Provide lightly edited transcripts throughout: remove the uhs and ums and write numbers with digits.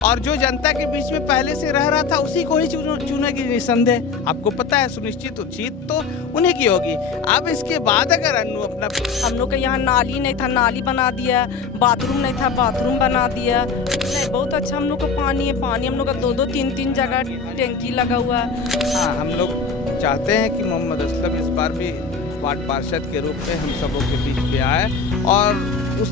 और जो जनता के बीच में पहले से रह रहा था उसी को ही चुनेगी निसंदेह। आपको पता है सुनिश्चित जीत तो उन्हीं की होगी। अब इसके बाद अगर अन्नू अपना हम लोग का यहाँ नाली नहीं था, नाली बना दिया, बाथरूम नहीं था, बाथरूम बना दिया। नहीं, बहुत अच्छा हम लोग का पानी है। पानी हम लोग का 2-2 3-3 जगह टैंकी लगा हुआ है। हाँ, हम लोग चाहते हैं कि मोहम्मद असलम इस बार भी वार्ड पार्षद के रूप में हम सबों के बीच में आए और उस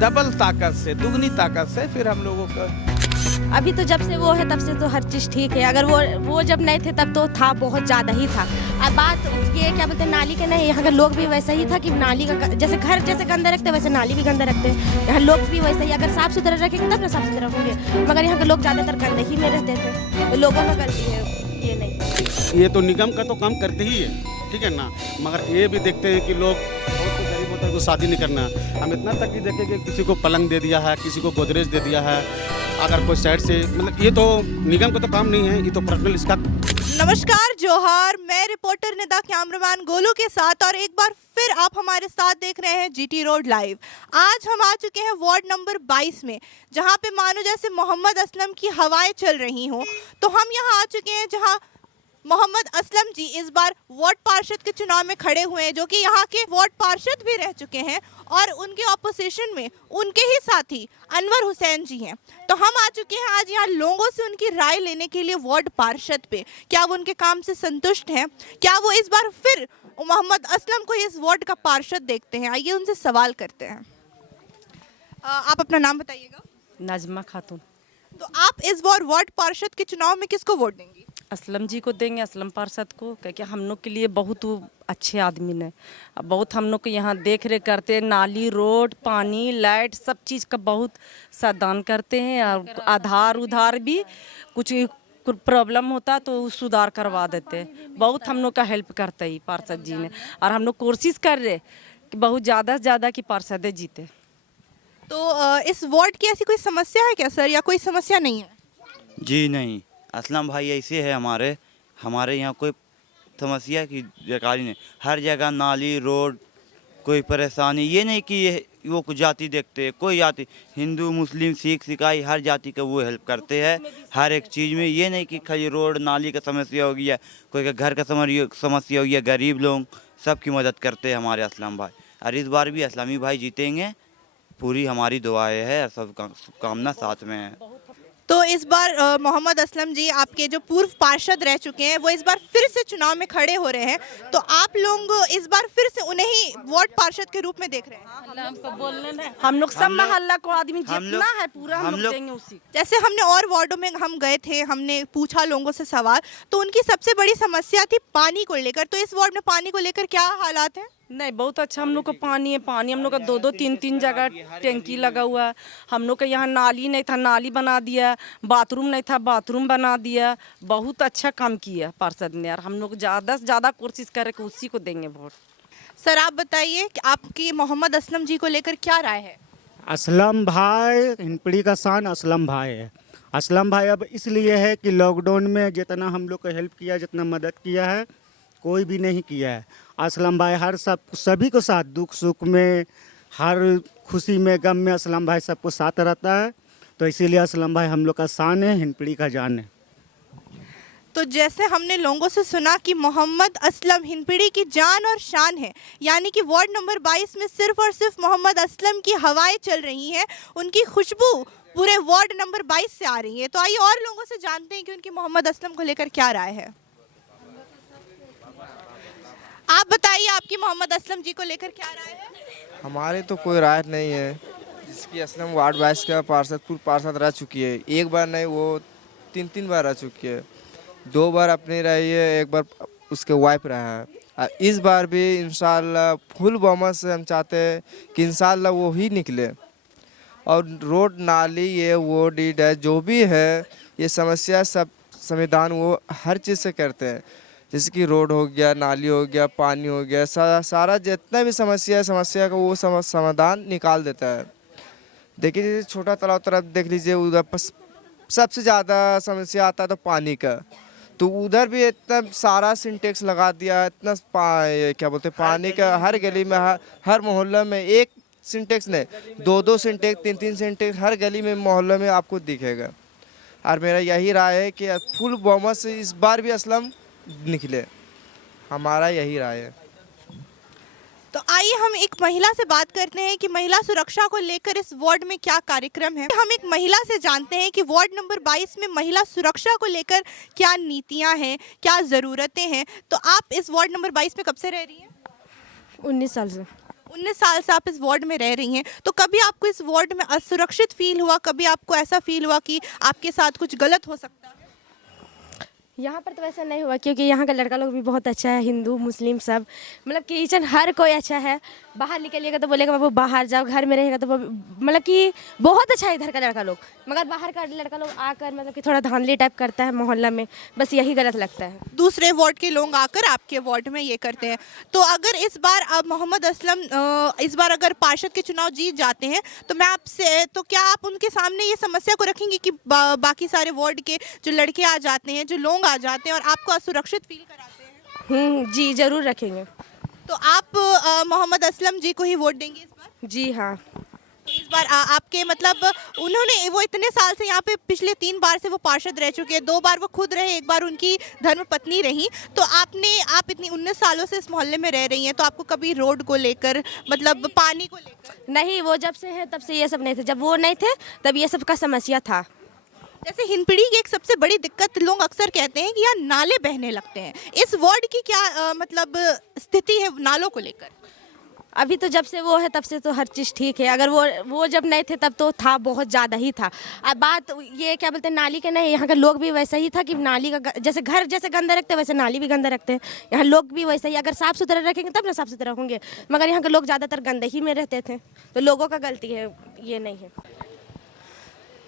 डबल ताकत से, दुगनी ताकत से फिर हम लोगों का। अभी तो जब से वो है तब से तो हर चीज़ ठीक है। अगर वो जब नहीं थे तब तो था, बहुत ज़्यादा ही था। अब बात ये क्या बोलते हैं, नाली के नहीं, यहाँ का लोग भी वैसा ही था कि नाली का जैसे घर जैसे गंदा रखते वैसे नाली भी गंदा रखते हैं। यहाँ लोग भी वैसे ही, अगर साफ़ सुथरा रखेंगे तब ना साफ़ सुथरा रखेंगे, मगर यहाँ के लोग ज़्यादातर गंदगी में रहते थे। तो लोगों का गलती है, ये नहीं। ये तो निगम का तो काम करते ही है, ठीक है ना, मगर ये भी देखते हैं कि लोग बहुत गरीब होता है तो शादी नहीं करना। हम इतना तक भी देखें कि किसी को पलंग दे दिया है, किसी को गोदरेज दे दिया है, अगर कोई साइड से, मतलब ये तो निगम का तो काम नहीं है, ये तो पर्सनल इसका। नमस्कार, जोहार। मैं रिपोर्टर निदा, कैमरामैन गोलू के साथ, और एक बार फिर आप हमारे साथ देख रहे हैं जीटी रोड लाइव। आज हम आ चुके हैं वार्ड नंबर 22 में, जहां पे मानो जैसे मोहम्मद असलम की हवाएं चल रही हों। तो हम यहां आ चुके हैं जहां मोहम्मद असलम जी इस बार वार्ड पार्षद के चुनाव में खड़े हुए हैं, जो कि यहाँ के वार्ड पार्षद भी रह चुके हैं, और उनके ऑपोजिशन में उनके ही साथी अनवर हुसैन जी हैं। तो हम आ चुके हैं आज यहाँ लोगों से उनकी राय लेने के लिए वार्ड पार्षद पे। क्या वो उनके काम से संतुष्ट हैं? क्या वो इस बार फिर मोहम्मद असलम को इस वार्ड का पार्षद देखते हैं? आइए उनसे सवाल करते हैं। आप अपना नाम बताइएगा। नाजमा खातून। तो आप इस बार वार्ड पार्षद के चुनाव में किसको वोट देंगी? असलम जी को देंगे, असलम पार्षद को, क्योंकि हम लोग के लिए बहुत अच्छे आदमी ने, बहुत हम लोग को यहाँ देख रेख करते हैं। नाली, रोड, पानी, लाइट, सब चीज़ का बहुत सावधान करते हैं। और आधार उधार भी कुछ प्रॉब्लम होता तो सुधार करवा देते हैं। बहुत हम लोग का हेल्प करते हैं पार्षद जी ने, और हम लोग कोशिश कर रहे कि बहुत ज़्यादा से ज़्यादा की पार्षद जीते। तो इस वार्ड की ऐसी कोई समस्या है क्या सर, या कोई समस्या नहीं है? जी नहीं, असलम भाई ऐसे है हमारे यहाँ कोई समस्या की जगह नहीं। हर जगह नाली, रोड, कोई परेशानी ये नहीं कि वो कुछ जाति देखते हैं। कोई जाति, हिंदू, मुस्लिम, सिख, ईसाई, हर जाति का वो हेल्प करते हैं हर एक चीज़ में। ये नहीं कि खाली रोड नाली का समस्या हो गया, कोई का घर का समस्या हो गया, गरीब लोग सबकी मदद करते हैं हमारे असलम भाई। और इस बार भी असलमी भाई जीतेंगे, पूरी हमारी दुआएं है और सब शुभकामना साथ में है। तो इस बार मोहम्मद असलम जी, आपके जो पूर्व पार्षद रह चुके हैं, वो इस बार फिर से चुनाव में खड़े हो रहे हैं। तो आप लोग इस बार फिर से उन्हें ही वार्ड पार्षद के रूप में देख रहे हैं? हम लोग सब मोहल्ला को आदमी जितना है पूरा हम लोग देंगे उसी। जैसे हमने और वार्डों में हम गए थे, हमने पूछा लोगों से सवाल, तो उनकी सबसे बड़ी समस्या थी पानी को लेकर। तो इस वार्ड में पानी को लेकर क्या हालात हैं? नहीं, बहुत अच्छा हम लोग का पानी है। पानी हम लोग का 2-2 3-3 जगह टैंकी लगा हुआ है। हम लोग का यहाँ नाली नहीं था, नाली बना दिया, बाथरूम नहीं था, बाथरूम बना दिया। बहुत अच्छा काम किया पार्षद ने, और हम लोग ज़्यादा से ज़्यादा कोशिश करें कि उसी को देंगे वोट। सर आप बताइए कि आपकी मोहम्मद असलम जी को लेकर क्या राय है? असलम भाई हिंपड़ी का शान असलम भाई है। असलम भाई अब इसलिए है कि लॉकडाउन में जितना हम लोग को हेल्प किया, जितना मदद किया है, कोई भी नहीं किया है। असलम भाई हर सभी को साथ, दुख सुख में, हर खुशी में, गम में असलम भाई सबको साथ रहता है। तो इसीलिए असलम भाई हम लोग का शान है, हिंपड़ी का जान है। तो जैसे हमने लोगों से सुना कि मोहम्मद असलम हिंपड़ी की जान और शान है, यानी कि वार्ड नंबर 22 में सिर्फ और सिर्फ मोहम्मद असलम की हवाएं चल रही हैं, उनकी खुशबू पूरे वार्ड नंबर 22 से आ रही है। तो आइए और लोगों से जानते हैं कि उनकी मोहम्मद असलम को लेकर क्या राय है। आप बताइए, आपकी मोहम्मद असलम जी को लेकर क्या राय है? हमारे तो कोई राय नहीं है। जिसकी असलम वार्ड 22 का पूर्व पार्षद रह चुकी है, एक बार नहीं वो 3 बार रह चुकी है। 2 बार अपनी रही है, एक बार उसके वाइफ रहा है। और इस बार भी इंशाल्लाह फुल बहुमत से हम चाहते हैं कि इंशाल्लाह वो ही निकले। और रोड, नाली, ये वो डीड है, जो भी है, ये समस्या सब संविधान वो हर चीज़ से करते हैं। जैसे कि रोड हो गया, नाली हो गया, पानी हो गया, सारा जितना भी समस्या का वो समाधान निकाल देता है। देखिए जैसे छोटा तालाब तरफ देख लीजिए, उधर सबसे ज़्यादा समस्या आता है तो पानी का। तो उधर भी इतना सारा सिंटेक्स लगा दिया, इतना क्या बोलते हैं, पानी का हर गली में, हर मोहल्ले में एक सिंटेक्स नहीं, 2-2 सिंटेक्स, 3-3 सिंटेक्स हर गली में मोहल्ले में आपको दिखेगा। और मेरा यही राय है कि फुल बहुमत से इस बार भी असलम निकले, हमारा यही राय है। तो आइए हम एक महिला से बात करते हैं कि महिला सुरक्षा को लेकर इस वार्ड में क्या कार्यक्रम है। हम एक महिला से जानते हैं कि वार्ड नंबर 22 में महिला सुरक्षा को लेकर क्या नीतियां हैं, क्या ज़रूरतें हैं। तो आप इस वार्ड नंबर 22 में कब से रह रही हैं? 19 साल से। 19 साल से आप इस वार्ड में रह रही हैं। तो कभी आपको इस वार्ड में असुरक्षित फील हुआ? कभी आपको ऐसा फील हुआ कि आपके साथ कुछ गलत हो सकता है? यहाँ पर तो वैसा नहीं हुआ, क्योंकि यहाँ का लड़का लोग भी बहुत अच्छा है, हिंदू मुस्लिम सब, मतलब कि ईचन हर कोई अच्छा है। बाहर निकलिएगा तो बोलेगा बाबू बाहर जाओ, घर में रहेगा तो मतलब कि बहुत अच्छा है इधर का लड़का लोग। मगर बाहर का लड़का लोग आकर मतलब कि थोड़ा धांधली टाइप करता है मोहल्ला में, बस यही गलत लगता है। दूसरे वार्ड के लोग आकर आपके वार्ड में ये करते हैं। तो अगर इस बार अब मोहम्मद असलम इस बार अगर पार्षद के चुनाव जीत जाते हैं तो मैं आपसे, तो क्या आप उनके सामने ये समस्या को रखेंगे कि बाकी सारे वार्ड के जो लड़के आ जाते हैं, जो लोग आ जाते हैं और आपको असुरक्षित फील कराते हैं? जी ज़रूर रखेंगे। तो आप मोहम्मद असलम जी को ही वोट देंगे इस बार? जी हाँ। तो इस बार आपके मतलब उन्होंने, वो इतने साल से यहाँ पे, पिछले 3 बार से वो पार्षद रह चुके हैं, 2 बार वो खुद रहे, 1 बार उनकी धर्मपत्नी रही। तो आप इतनी 19 सालों से इस मोहल्ले में रह रही हैं, तो आपको कभी रोड को लेकर, मतलब पानी को लेकर? नहीं, वो जब से हैं तब से ये सब नहीं थे, जब वो नहीं थे तब ये सब का समस्या था। जैसे हिंदपीढ़ी की एक सबसे बड़ी दिक्कत लोग अक्सर कहते हैं कि यहाँ नाले बहने लगते हैं। इस वार्ड की क्या मतलब स्थिति है नालों को लेकर? अभी तो जब से वो है तब से तो हर चीज़ ठीक है। अगर वो जब नहीं थे तब तो था, बहुत ज़्यादा ही था। अब बात ये क्या बोलते हैं, नाली के नहीं, यहाँ का लोग भी वैसा ही था कि नाली का जैसे घर जैसे गंदा रखते हैं वैसे नाली भी गंदा रखते हैं। यहाँ लोग भी वैसे ही, अगर साफ़ सुथरा रखेंगे तब ना साफ़ सुथरा होंगे, मगर यहाँ के लोग ज़्यादातर गंदगी में रहते थे, तो लोगों का गलती है, ये नहीं है।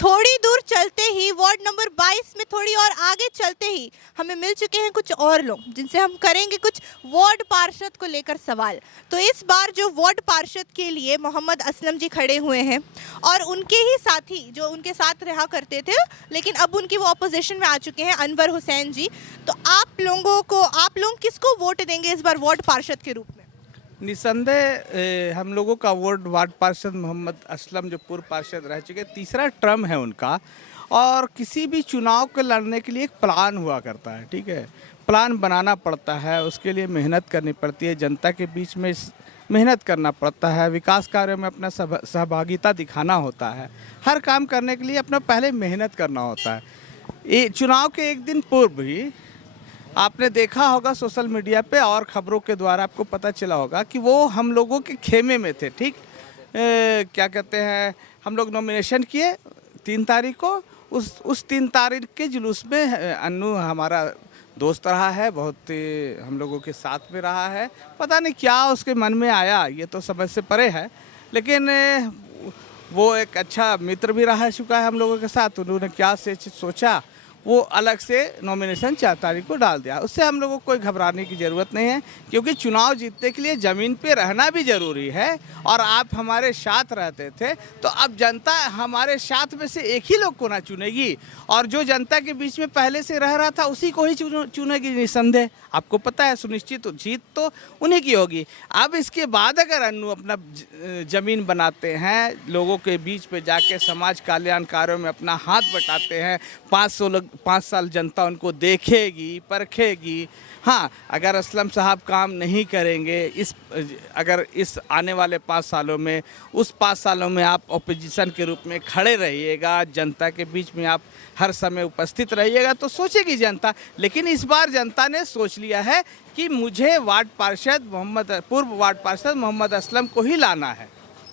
थोड़ी दूर चलते ही, वार्ड नंबर 22 में थोड़ी और आगे चलते ही हमें मिल चुके हैं कुछ और लोग, जिनसे हम करेंगे कुछ वार्ड पार्षद को लेकर सवाल। तो इस बार जो वार्ड पार्षद के लिए मोहम्मद असलम जी खड़े हुए हैं और उनके ही साथी जो उनके साथ रहा करते थे, लेकिन अब उनकी वो अपोजिशन में आ चुके हैं, अनवर हुसैन जी। तो आप लोग किसको वोट देंगे इस बार वार्ड पार्षद के रूप में? निसंदेह हम लोगों का वार्ड पार्षद मोहम्मद असलम जो पूर्व पार्षद रह चुके, तीसरा टर्म है उनका, और किसी भी चुनाव को लड़ने के लिए एक प्लान हुआ करता है, ठीक है। प्लान बनाना पड़ता है, उसके लिए मेहनत करनी पड़ती है, जनता के बीच में मेहनत करना पड़ता है, विकास कार्यों में अपना सहभागिता दिखाना होता है, हर काम करने के लिए अपना पहले मेहनत करना होता है। ये चुनाव के एक दिन पूर्व ही आपने देखा होगा सोशल मीडिया पे और ख़बरों के द्वारा आपको पता चला होगा कि वो हम लोगों के खेमे में थे, ठीक। क्या कहते हैं, हम लोग नॉमिनेशन किए 3 तारीख को, उस 3 तारीख के जुलूस में अन्नू हमारा दोस्त रहा है, बहुत हम लोगों के साथ में रहा है। पता नहीं क्या उसके मन में आया, ये तो समझ से परे है, लेकिन वो एक अच्छा मित्र भी रह चुका है हम लोगों के साथ। उन्होंने क्या सोचा, वो अलग से नॉमिनेशन 4 तारीख को डाल दिया। उससे हम लोगों को कोई घबराने की ज़रूरत नहीं है, क्योंकि चुनाव जीतने के लिए ज़मीन पे रहना भी ज़रूरी है। और आप हमारे साथ रहते थे, तो अब जनता हमारे साथ में से एक ही लोग को ना चुनेगी, और जो जनता के बीच में पहले से रह रहा था उसी को ही चुनेगी निसंदेह। आपको पता है सुनिश्चित जीत तो उन्हीं की होगी। अब इसके बाद अगर अन्नू अपना ज़मीन बनाते हैं, लोगों के बीच पे जाके समाज कल्याण कार्यों में अपना हाथ बटाते हैं, 5 साल जनता उनको देखेगी, परखेगी। हाँ, अगर असलम साहब काम नहीं करेंगे अगर इस आने वाले 5 सालों में, उस 5 सालों में आप ऑपोजिशन के रूप में खड़े रहिएगा, जनता के बीच में आप हर समय उपस्थित रहिएगा, तो सोचेगी जनता। लेकिन इस बार जनता ने सोच लिया है कि मुझे पूर्व वार्ड पार्षद मोहम्मद असलम को ही लाना है।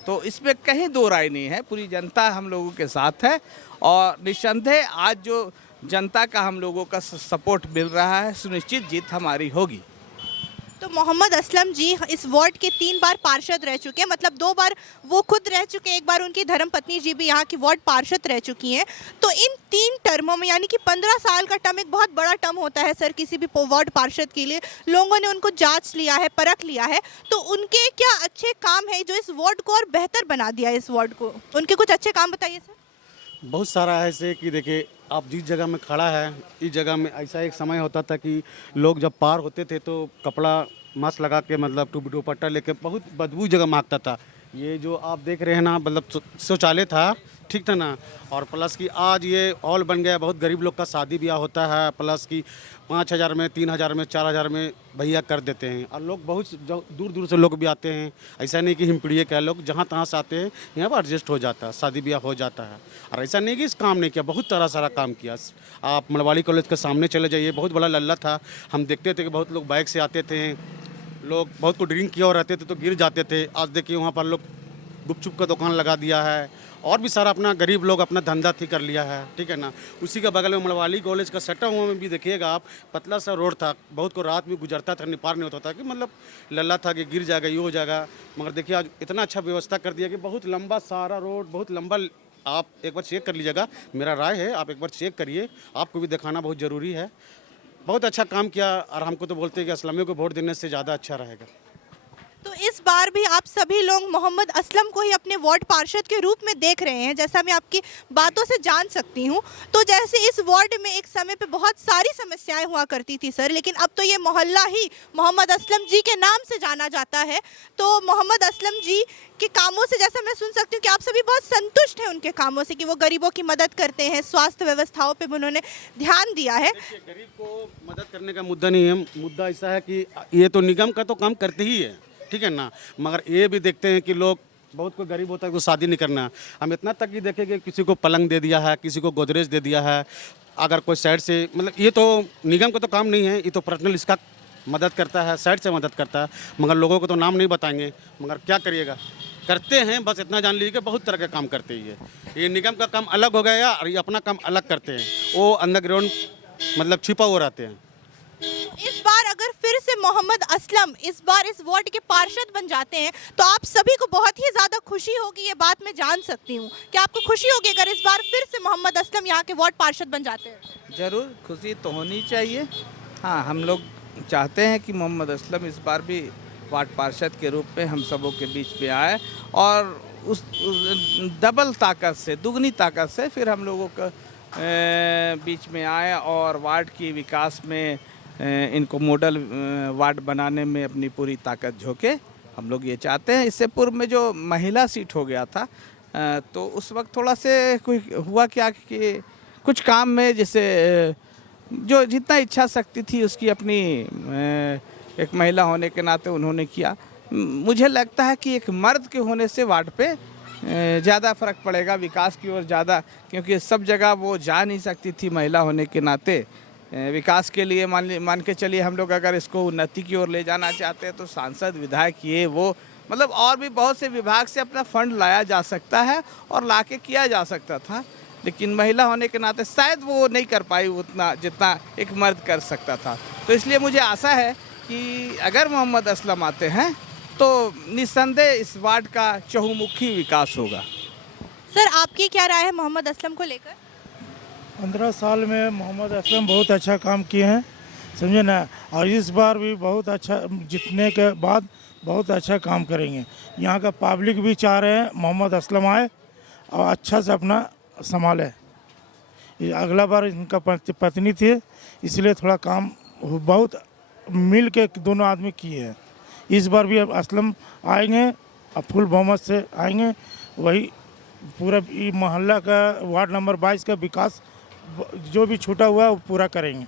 तो इसमें कहीं दो राय नहीं है, पूरी जनता हम लोगों के साथ है, और निस्संदेह आज जो जनता का हम लोगों का सपोर्ट मिल रहा है, सुनिश्चित जीत हमारी होगी। तो मोहम्मद असलम जी इस वार्ड के 3 बार पार्षद रह चुके हैं, मतलब 2 बार वो खुद रह चुके हैं, 1 बार उनकी धर्मपत्नी जी भी यहाँ की वार्ड पार्षद रह चुकी हैं। तो इन 3 टर्मों में, यानी कि 15 साल का टर्म एक बहुत बड़ा टर्म होता है सर किसी भी वार्ड पार्षद के लिए। लोगों ने उनको जांच लिया है, परख लिया है, तो उनके क्या अच्छे काम है जो इस वार्ड को और बेहतर बना दिया है? इस वार्ड को उनके कुछ अच्छे काम बताइए सर। बहुत सारा है, ऐसे कि देखिए आप जिस जगह में खड़ा है, इस जगह में ऐसा एक समय होता था कि लोग जब पार होते थे तो कपड़ा मास्क लगा के, मतलब दुपट्टा लेके बहुत बदबू जगह मांगता था, ये जो आप देख रहे हैं ना, मतलब शौचालय था, ठीक था ना, और प्लस की आज ये हॉल बन गया। बहुत गरीब लोग का शादी ब्याह होता है, प्लस की 5,000 में, 3,000 में, 4,000 में भैया कर देते हैं। और लोग बहुत दूर दूर से लोग भी आते हैं। ऐसा नहीं कि हिमपड़िए के लोग जहाँ तहाँ से आते हैं, यहाँ पर एडजस्ट हो जाता है, शादी ब्याह हो जाता है। और ऐसा नहीं कि इस काम नहीं किया, बहुत तरह सारा काम किया। आप मलवाड़ी कॉलेज के सामने चले जाइए, बहुत बड़ा लल्ला था। हम देखते थे कि बहुत लोग बाइक से आते थे, लोग बहुत को ड्रिंक किया और रहते थे तो गिर जाते थे। आज देखिए वहाँ पर लोग गुपचुप का दुकान लगा दिया है, और भी सारा अपना गरीब लोग अपना धंधा ठीक कर लिया है, ठीक है ना। उसी के बगल में मलवाली कॉलेज का सटा हुआ में भी देखिएगा आप, पतला सा रोड था, बहुत को रात में गुजरता था, निपार नहीं होता था कि मतलब लल्ला था कि गिर जाएगा, ये हो जाएगा। मगर देखिए आज इतना अच्छा व्यवस्था कर दिया कि बहुत लंबा सारा रोड, बहुत लंबा। आप एक बार चेक कर लीजिएगा, मेरा राय है आप एक बार चेक करिए, आपको भी दिखाना बहुत ज़रूरी है। बहुत अच्छा काम किया, और हमको तो बोलते हैं कि असलमियों को वोट देने से ज़्यादा अच्छा रहेगा। तो इस बार भी आप सभी लोग मोहम्मद असलम को ही अपने वार्ड पार्षद के रूप में देख रहे हैं, जैसा मैं आपकी बातों से जान सकती हूं। तो जैसे इस वार्ड में एक समय पे बहुत सारी समस्याएं हुआ करती थी सर, लेकिन अब तो ये मोहल्ला ही मोहम्मद असलम जी के नाम से जाना जाता है। तो मोहम्मद असलम जी के कामों से जैसा मैं सुन सकती हूँ कि आप सभी बहुत संतुष्ट हैं उनके कामों से, कि वो गरीबों की मदद करते हैं, स्वास्थ्य व्यवस्थाओं पर उन्होंने ध्यान दिया है। गरीब को मदद करने का मुद्दा नहीं है, मुद्दा ऐसा है कि ये तो निगम का तो काम करते ही है, ठीक है ना। मगर ये भी देखते हैं कि लोग बहुत कोई गरीब होता है तो शादी नहीं करना। हम इतना तक ही देखें कि किसी को पलंग दे दिया है, किसी को गोदरेज दे दिया है। अगर कोई साइड से, मतलब ये तो निगम का तो काम नहीं है, ये तो पर्सनल इसका मदद करता है, साइड से मदद करता है। मगर लोगों को तो नाम नहीं बताएंगे, मगर क्या करिएगा, करते हैं। बस इतना जान लीजिए कि बहुत तरह के काम करते ही है। ये निगम का काम अलग हो गया और ये अपना काम अलग करते हैं, वो अंडरग्राउंड मतलब छिपा हुआ रहते हैं। इस बार अगर फिर से मोहम्मद असलम इस बार इस वार्ड के पार्षद बन जाते हैं तो आप सभी को बहुत ही ज़्यादा खुशी होगी, ये बात मैं जान सकती हूँ। क्या आपको खुशी होगी अगर इस बार फिर से मोहम्मद असलम यहाँ के वार्ड पार्षद बन जाते हैं? ज़रूर, खुशी तो होनी चाहिए। हाँ, हम लोग चाहते हैं कि मोहम्मद असलम इस बार भी वार्ड पार्षद के रूप में हम सबों के बीच में आए, और उस डबल ताकत से, दुगनी ताकत से फिर हम लोगों के बीच में आए, और वार्ड की विकास में इनको मॉडल वार्ड बनाने में अपनी पूरी ताकत झोंके, हम लोग ये चाहते हैं। इससे पूर्व में जो महिला सीट हो गया था, तो उस वक्त थोड़ा से कोई हुआ क्या कि कुछ काम में जैसे जो जितना इच्छा शक्ति थी उसकी अपनी एक महिला होने के नाते उन्होंने किया। मुझे लगता है कि एक मर्द के होने से वार्ड पे ज़्यादा फ़र्क पड़ेगा, विकास की ओर ज़्यादा, क्योंकि सब जगह वो जा नहीं सकती थी महिला होने के नाते। विकास के लिए मान के चलिए हम लोग अगर इसको उन्नति की ओर ले जाना चाहते हैं तो सांसद, विधायक, ये वो मतलब और भी बहुत से विभाग से अपना फंड लाया जा सकता है और लाके किया जा सकता था, लेकिन महिला होने के नाते शायद वो नहीं कर पाई उतना जितना एक मर्द कर सकता था। तो इसलिए मुझे आशा है कि अगर मोहम्मद असलम आते हैं तो निस्संदेह इस वार्ड का चहुमुखी विकास होगा। सर, आपकी क्या राय है मोहम्मद असलम को लेकर? 15 साल में मोहम्मद असलम बहुत अच्छा काम किए हैं, समझे ना, और इस बार भी बहुत अच्छा, जीतने के बाद बहुत अच्छा काम करेंगे। यहाँ का पब्लिक भी चाह रहे हैं मोहम्मद असलम आए और अच्छा से अपना संभाले। अगला बार इनका पत्नी थी, इसलिए थोड़ा काम बहुत मिल के दोनों आदमी किए हैं। इस बार भी अब असलम आएंगे और फुल बहुमत से आएंगे, वही पूरा मोहल्ला का वार्ड नंबर 22 का विकास जो भी छूटा हुआ है वो पूरा करेंगे।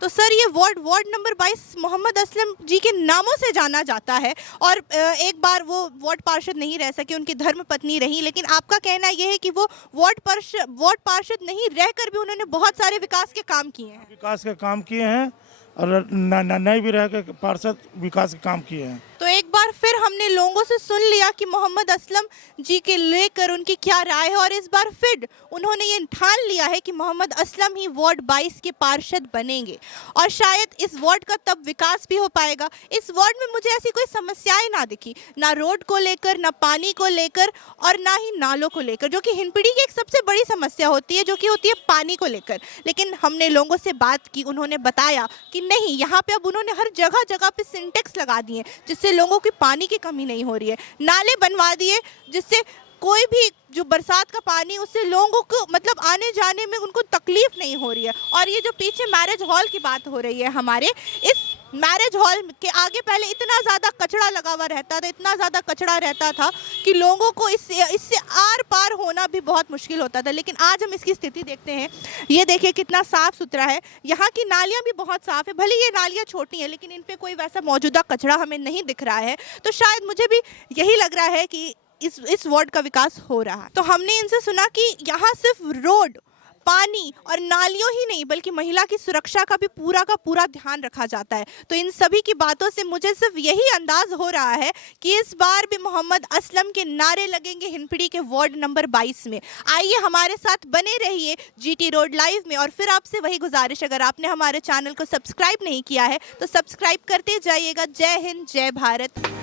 तो सर, ये वार्ड नंबर 22 मोहम्मद असलम जी के नामों से जाना जाता है, और एक बार वो वार्ड पार्षद नहीं रह सके, उनकी धर्म पत्नी रही, लेकिन आपका कहना ये है कि वो वार्ड पार्षद नहीं रहकर भी उन्होंने बहुत सारे विकास के काम किए हैं। विकास के काम किए हैं और नहीं भी रह के पार्षद विकास के काम किए हैं। तो एक बार फिर हमने लोगों से सुन लिया कि मोहम्मद असलम जी के लेकर उनकी क्या राय है, और इस बार फिर उन्होंने ये ठान लिया है कि मोहम्मद असलम ही वार्ड 22 के पार्षद बनेंगे, और शायद इस वार्ड का तब विकास भी हो पाएगा। इस वार्ड में मुझे ऐसी कोई समस्याएं ना दिखी, ना रोड को लेकर, ना पानी को लेकर, और ना ही नालों को लेकर, जो कि हिंदपीढ़ी की एक सबसे बड़ी समस्या होती है, जो कि होती है पानी को लेकर। लेकिन हमने लोगों से बात की, उन्होंने बताया कि नहीं, यहाँ पे अब उन्होंने हर जगह जगह पे सिंटेक्स लगा दिए, जिससे लोगों की पानी की कमी नहीं हो रही है। नाले बनवा दिए, जिससे कोई भी जो बरसात का पानी, उससे लोगों को मतलब आने जाने में उनको तकलीफ नहीं हो रही है। और ये जो पीछे मैरिज हॉल की बात हो रही है हमारे, इस मैरिज हॉल के आगे पहले इतना ज़्यादा कचरा लगा हुआ रहता था, इतना ज़्यादा कचरा रहता था कि लोगों को इससे आर पार होना भी बहुत मुश्किल होता था। लेकिन आज हम इसकी स्थिति देखते हैं, ये देखिए कितना साफ़ सुथरा है। यहाँ की नालियाँ भी बहुत साफ़ है, भले ये नालियाँ छोटी हैं लेकिन इन पे कोई वैसा मौजूदा कचरा हमें नहीं दिख रहा है। तो शायद मुझे भी यही लग रहा है कि इस वार्ड का विकास हो रहा है। तो हमने इनसे सुना कि यहाँ सिर्फ रोड, पानी और नालियों ही नहीं बल्कि महिला की सुरक्षा का भी पूरा ध्यान रखा जाता है। तो इन सभी की बातों से मुझे सिर्फ यही अंदाज हो रहा है कि इस बार भी मोहम्मद असलम के नारे लगेंगे हिंदपीढ़ी के वार्ड नंबर 22 में। आइए हमारे साथ बने रहिए जीटी रोड लाइव में। और फिर आपसे वही गुजारिश, अगर आपने हमारे चैनल को सब्सक्राइब नहीं किया है तो सब्सक्राइब करते जाइएगा। जय हिंद, जय भारत।